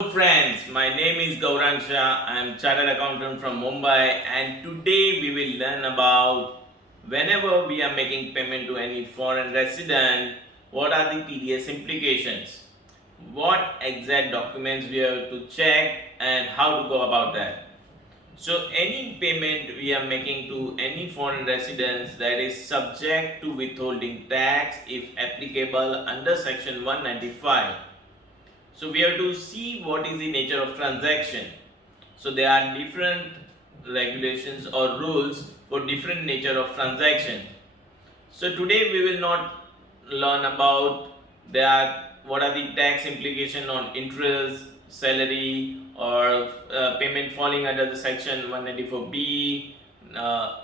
Hello friends, my name is Gaurang Shah. I am chartered accountant from Mumbai, and today we will learn about whenever we are making payment to any foreign resident, what are the TDS implications, what exact documents we have to check, and how to go about that. So any payment we are making to any foreign residents that is subject to withholding tax if applicable under section 195. So we have to see what is the nature of transaction. So there are different regulations or rules for different nature of transaction. So today we will not learn about what are the tax implication on interest, salary, or payment falling under the section 194B,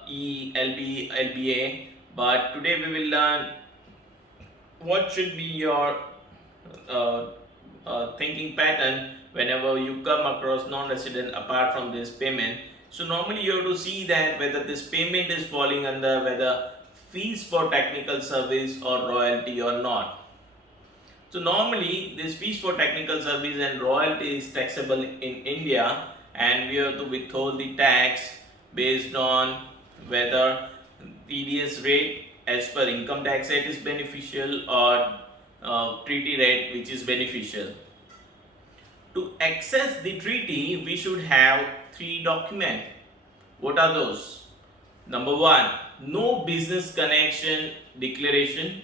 E, LB, LBA. But today we will learn what should be your uh, thinking pattern whenever you come across non-resident apart from this payment. So normally you have to see that whether this payment is falling under whether fees for technical service or royalty or not. So normally this fees for technical service and royalty is taxable in India, and we have to withhold the tax based on whether TDS rate as per income tax rate is beneficial or treaty rate which is beneficial. To access the treaty, we should have three documents. What are those? Number one, no business connection declaration.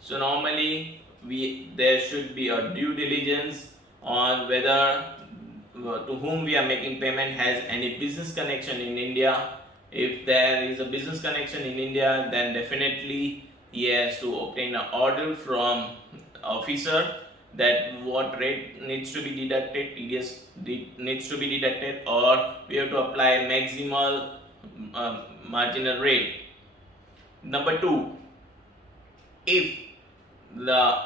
So normally there should be a due diligence on whether to whom we are making payment has any business connection in India. If there is a business connection in India, then definitely he has to obtain an order from officer that what rate needs to be deducted, TDS needs to be deducted, or we have to apply maximal marginal rate. Number two, if the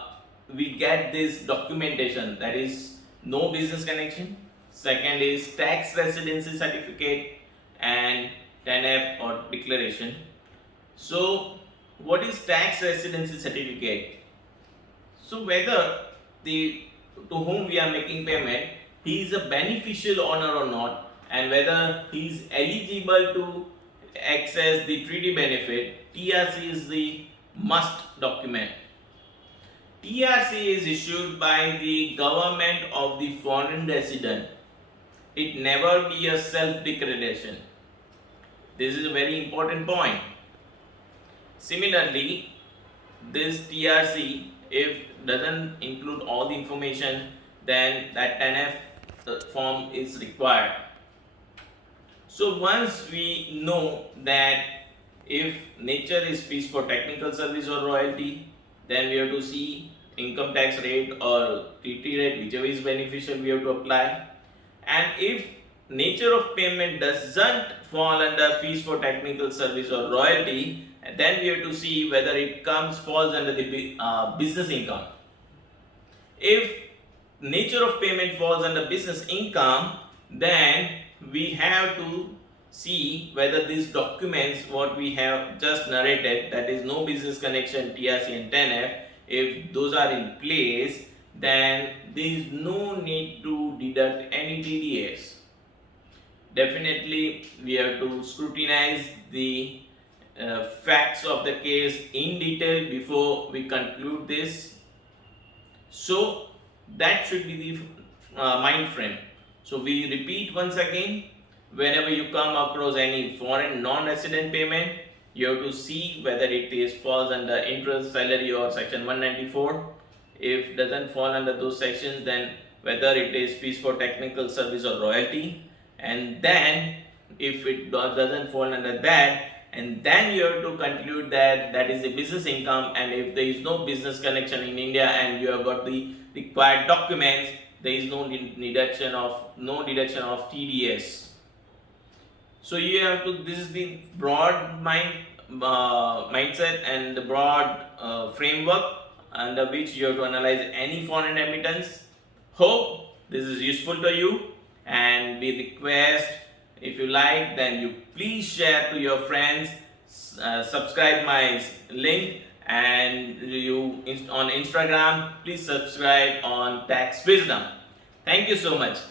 we get this documentation, that is no business connection, second is tax residency certificate, and 10F or declaration. So what is tax residency certificate? So whether the to whom we are making payment, he is a beneficial owner or not, and whether he is eligible to access the treaty benefit, TRC is the must document. TRC is issued by the government of the foreign resident. It never be a self-declaration. This is a very important point. Similarly, this TRC, if doesn't include all the information, then that 10F form is required. So once we know that if nature is fees for technical service or royalty, then we have to see income tax rate or TT rate, whichever is beneficial, we have to apply. And if nature of payment doesn't fall under fees for technical service or royalty, then we have to see whether it falls under the business income. If nature of payment falls under business income, then we have to see whether these documents what we have just narrated, that is no business connection, TRC and 10F, if those are in place, then there is no need to deduct any TDS. Definitely we have to scrutinize the facts of the case in detail before we conclude this. So that should be the mind frame. So we repeat once again, whenever you come across any foreign non-resident payment, you have to see whether it is falls under interest, salary or section 194. If doesn't fall under those sections, then whether it is fees for technical service or royalty, and then if it doesn't fall under that, and then you have to conclude that that is a business income, and if there is no business connection in India and you have got the required documents, there is no deduction of TDS. So you have to, this is the broad mindset and the broad framework under which you have to analyze any foreign remittance. Hope this is useful to you, and we request, if you like, then you please share to your friends, subscribe my link, and you on Instagram please subscribe on Tax Wisdom. Thank you so much.